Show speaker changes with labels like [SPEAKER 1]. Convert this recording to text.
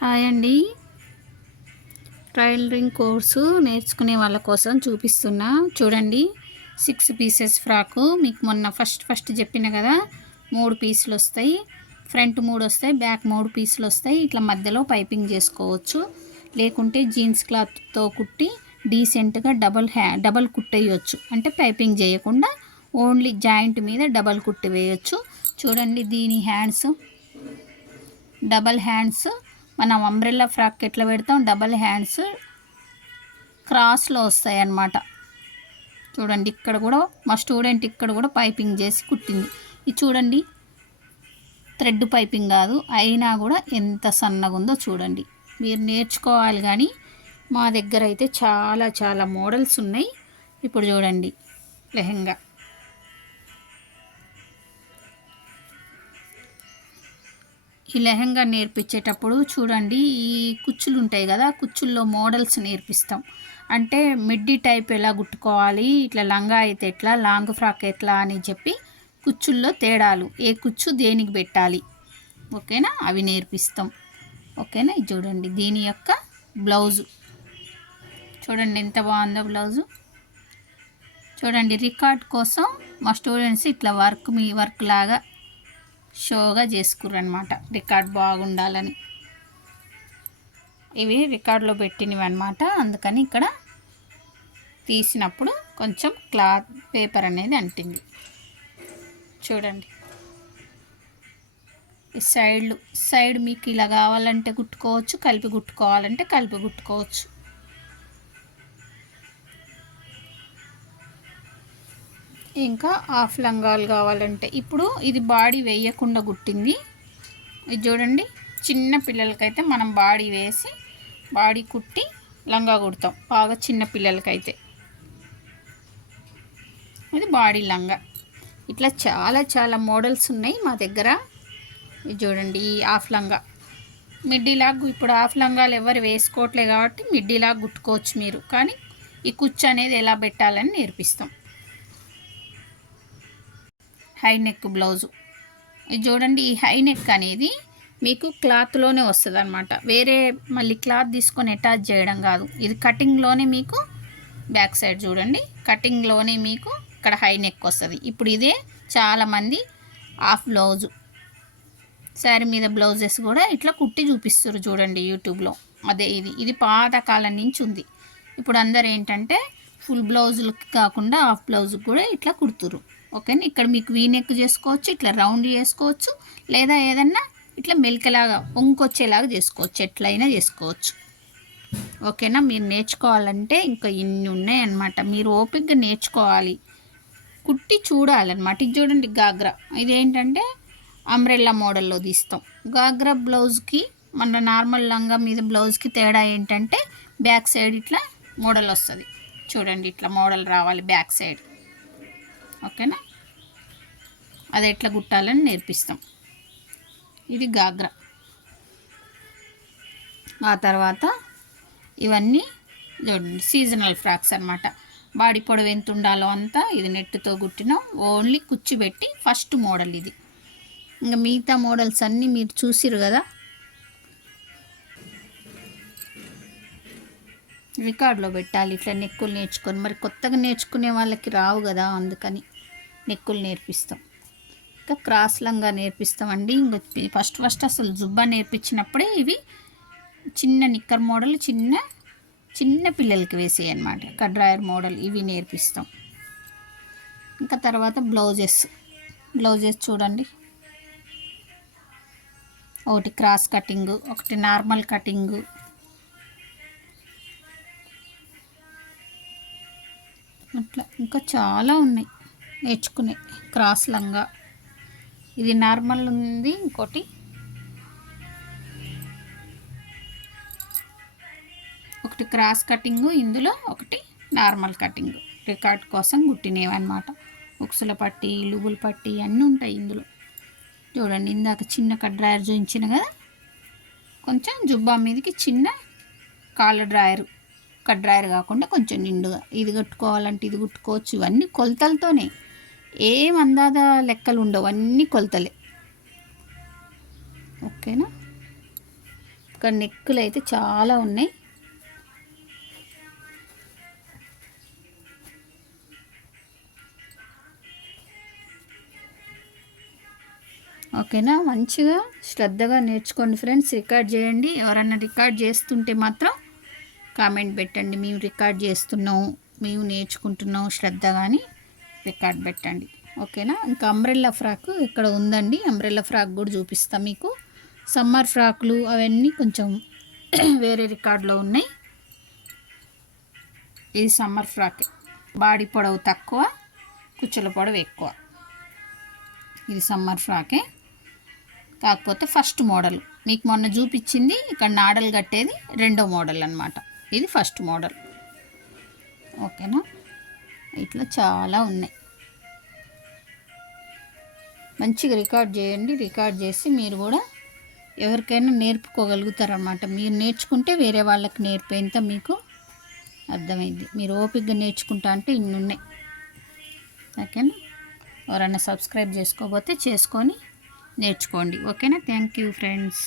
[SPEAKER 1] Hi అండి. Tailoring course నేర్చుకునే వాళ్ళ కోసం చూపిస్తున్నా. చూడండి సిక్స్ పీసెస్ ఫ్రాకు. మీకు మొన్న ఫస్ట్ ఫస్ట్ చెప్పిన కదా మూడు పీసులు వస్తాయి. ఫ్రంట్ మూడు వస్తాయి బ్యాక్ మూడు పీసులు వస్తాయి. ఇట్లా మధ్యలో పైపింగ్ చేసుకోవచ్చు. లేకుంటే జీన్స్ క్లాత్తో కుట్టి డీసెంట్గా డబల్ హ్యా డబల్ కుట్టేయచ్చు. అంటే పైపింగ్ చేయకుండా ఓన్లీ జాయింట్ మీద డబల్ కుట్టి వేయచ్చు చూడండి దీని హ్యాండ్స్ డబల్ హ్యాండ్స్ మనం అంబ్రెల్లా ఫ్రాక్ ఎట్లా పెడతాం? డబల్ హ్యాండ్స్ క్రాస్లో వస్తాయి అన్నమాట. చూడండి ఇక్కడ కూడా మా స్టూడెంట్ ఇక్కడ కూడా పైపింగ్ చేసి కుట్టింది. ఇది చూడండి థ్రెడ్ పైపింగ్ కాదు అయినా కూడా ఎంత సన్నగా ఉందో చూడండి. మీరు నేర్చుకోవాలి కానీ మా దగ్గర అయితే చాలా చాలా మోడల్స్ ఉన్నాయి. ఇప్పుడు చూడండి లెహంగా. ఈ లెహంగా నేర్పించేటప్పుడు చూడండి ఈ కుచ్చులు ఉంటాయి కదా కుచ్చుల్లో మోడల్స్ నేర్పిస్తాం. అంటే మిడ్డీ టైప్ ఎలా కుట్టుకోవాలి ఇట్లా లంగా అయితే ఎట్లా లాంగ్ ఫ్రాక్ ఎట్లా అని చెప్పి కుచ్చుల్లో తేడాలు. ఏ కుచ్చు దేనికి పెట్టాలి? ఓకేనా? అవి నేర్పిస్తాం. ఓకేనా? ఇది చూడండి దీని యొక్క బ్లౌజు. చూడండి ఎంత బాగుందో బ్లౌజు. చూడండి రికార్డ్ కోసం మా స్టూడెంట్స్ ఇట్లా వర్క్ మీ వర్క్ లాగా షోగా చేసుకుర్రనమాట రికార్డ్ బాగుండాలని. ఇవి రికార్డులో పెట్టినవి అనమాట అందుకని ఇక్కడ తీసినప్పుడు కొంచెం క్లాత్ పేపర్ అనేది అంటింది. చూడండి. ఈ సైడ్లు సైడ్ మీకు ఇలా కావాలంటే కుట్టుకోవచ్చు కలిపి కుట్టుకోవాలంటే కలిపి కుట్టుకోవచ్చు ఇంకా హాఫ్ లంగాలు కావాలంటే. ఇప్పుడు ఇది బాడీ వేయకుండా కుట్టింది. ఇది చూడండి చిన్న పిల్లలకైతే మనం బాడీ వేసి బాడీ కుట్టి లంగా కుడతాం. బాగా చిన్న పిల్లలకైతే. ఇది బాడీ లంగా. ఇట్లా చాలా చాలా మోడల్స్ ఉన్నాయి మా దగ్గర. ఇది చూడండి ఈ హాఫ్ లంగా. మిడ్డీలాగా ఇప్పుడు హాఫ్ లంగాలు ఎవరు వేసుకోవట్లే కాబట్టి మిడ్డీలాగా కుట్టుకోవచ్చు మీరు. కానీ ఈ కుచ్చు అనేది ఎలా పెట్టాలని నేర్పిస్తాం. High neck blouse. ఇది చూడండి ఈ హై నెక్ అనేది మీకు క్లాత్లోనే వస్తుంది అనమాట వేరే మళ్ళీ క్లాత్ తీసుకొని అటాచ్ చేయడం కాదు. ఇది కటింగ్లోనే మీకు బ్యాక్ సైడ్ చూడండి. కటింగ్లోనే మీకు ఇక్కడ హై నెక్ వస్తుంది. ఇప్పుడు ఇదే చాలామంది హాఫ్ బ్లౌజు. శారీ మీద బ్లౌజెస్ కూడా ఇట్లా కుట్టి చూపిస్తారు చూడండి యూట్యూబ్లో. అదే ఇది. ఇది పాతకాలం నుంచి ఉంది. ఇప్పుడు అందరు ఏంటంటే ఫుల్ బ్లౌజులకి కాకుండా హాఫ్ బ్లౌజ్కి కూడా ఇట్లా కుడుతురు ఓకేనా? ఇక్కడ మీకు వీనెక్ చేసుకోవచ్చు ఇట్లా రౌండ్ చేసుకోవచ్చు లేదా ఏదన్నా ఇట్లా మెలికలాగా వంకొచ్చేలాగా చేసుకోవచ్చు ఎట్లయినా చేసుకోవచ్చు. ఓకేనా? మీరు నేర్చుకోవాలంటే ఇంకా ఇన్ని ఉన్నాయన్నమాట. మీరు ఓపిక్గా నేర్చుకోవాలి. కుట్టి చూడాలన్నమాట. ఇది చూడండి గాగ్రా. ఇదేంటంటే అంబ్రెల్లా మోడల్లో తీస్తాం. గాగ్రా బ్లౌజ్కి మన నార్మల్ లంగా మీద బ్లౌజ్కి తేడా ఏంటంటే బ్యాక్ సైడ్ ఇట్లా మోడల్ వస్తుంది. చూడండి ఇట్లా మోడల్ రావాలి బ్యాక్ సైడ్. ఓకేనా? అది ఎట్లా కుట్టాలని నేర్పిస్తాం. ఇది గాగ్రా ఆ తర్వాత ఇవన్నీ చూడండి సీజనల్ ఫ్రాక్స్ అనమాట బాడీ పొడవు ఎంత ఉండాలో అంతా ఇది నెట్తో కుట్టినాం. ఓన్లీ కుచ్చిపెట్టి ఫస్ట్ మోడల్ ఇది. ఇంకా మిగతా మోడల్స్ అన్నీ మీరు చూసిరు కదా? రికార్డులో పెట్టాలి. ఇట్లా నెక్కులు నేర్చుకొని మరి కొత్తగా నేర్చుకునే వాళ్ళకి రావు కదా అందుకని నెక్కులు నేర్పిస్తాం. ఇంకా క్రాస్ లంగా నేర్పిస్తామండి ఇంకా ఫస్ట్ ఫస్ట్ అసలు జుబ్బా నేర్పించినప్పుడే ఇవి చిన్న నిక్కర్ మోడల్ చిన్న చిన్న పిల్లలకి వేసేవి అనమాట కడ్రాయర్ మోడల్ ఇవి నేర్పిస్తాం. ఇంకా తర్వాత బ్లౌజెస్. బ్లౌజెస్ చూడండి. ఒకటి క్రాస్ కటింగు ఒకటి నార్మల్ కటింగు అట్లా. ఇంకా చాలా ఉన్నాయి. నేర్చుకునే. క్రాస్ లంగా. ఇది నార్మల్ ఉంది. ఇంకోటి ఒకటి క్రాస్ కటింగ్ ఇందులో ఒకటి నార్మల్ కటింగ్. రికార్డ్ కోసం కుట్టినవి ఉక్సుల పట్టి లుగుల పట్టి అన్నీ ఉంటాయి ఇందులో. చూడండి ఇందాక చిన్న డ్రాయర్ చూపించిన కదా? కొంచెం జుబ్బా మీదకి చిన్న కాళ్ళ డ్రాయరు. ఒక్క డ్రాయర్ కాకుండా కొంచెం నిండుగా. ఇది కట్టుకోవాలంటే ఇది కుట్టుకోవచ్చు. ఇవన్నీ కొలతలతోనే. ఏం అందాద లెక్కలు ఉండవు. అన్నీ కొలతలే. ఓకేనా? ఇక్కడ నెక్కులు అయితే చాలా ఉన్నాయి. ఓకేనా? మంచిగా శ్రద్ధగా నేర్చుకోండి ఫ్రెండ్స్. రికార్డ్ చేయండి. ఎవరన్నా రికార్డ్ చేస్తుంటే మాత్రం కామెంట్ పెట్టండి. మేము రికార్డ్ చేస్తున్నాం మేము నేర్చుకుంటున్నాం శ్రద్ధగాని రికార్డ్ పెట్టండి. ఓకేనా? ఇంకా అంబ్రెల్లా ఫ్రాక్ ఇక్కడ ఉందండి. అంబ్రెల్లా ఫ్రాక్ కూడా చూపిస్తాం మీకు. సమ్మర్ ఫ్రాక్లు అవన్నీ కొంచెం వేరే రికార్డులో ఉన్నాయి. ఇది సమ్మర్ ఫ్రాక్. బాడీ పొడవు తక్కువ కుచ్చుల పొడవు ఎక్కువ. ఇది సమ్మర్ ఫ్రాకే. కాకపోతే ఫస్ట్ మోడల్. మీకు మొన్న చూపించింది ఇక్కడ నాడలు కట్టేది రెండో మోడల్ అనమాట ఇది ఫస్ట్ మోడల్. ఓకేనా? ఇట్లా చాలా ఉన్నాయి. మంచిగా రికార్డ్ చేయండి. రికార్డ్ చేసి మీరు కూడా ఎవరికైనా నేర్పుకోగలుగుతారనమాట మీరు నేర్చుకుంటే వేరే వాళ్ళకి నేర్పేంత మీకు అర్థమైంది. మీరు ఓపికగా నేర్చుకుంటా అంటే ఇన్ని ఉన్నాయి. ఓకేనా? ఎవరైనా సబ్స్క్రైబ్ చేసుకోకపోతే చేసుకొని నేర్చుకోండి. ఓకేనా? Thank you friends.